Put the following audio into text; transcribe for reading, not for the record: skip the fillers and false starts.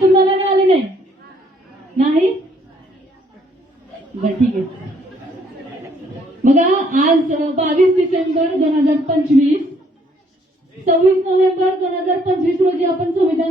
तुम्हाला मिळाले नाही नाही बरं ठीक आहे. बघा आज 22 डिसेंबर 2025 26 नोव्हेंबर 2025 रोजी आपण संविधान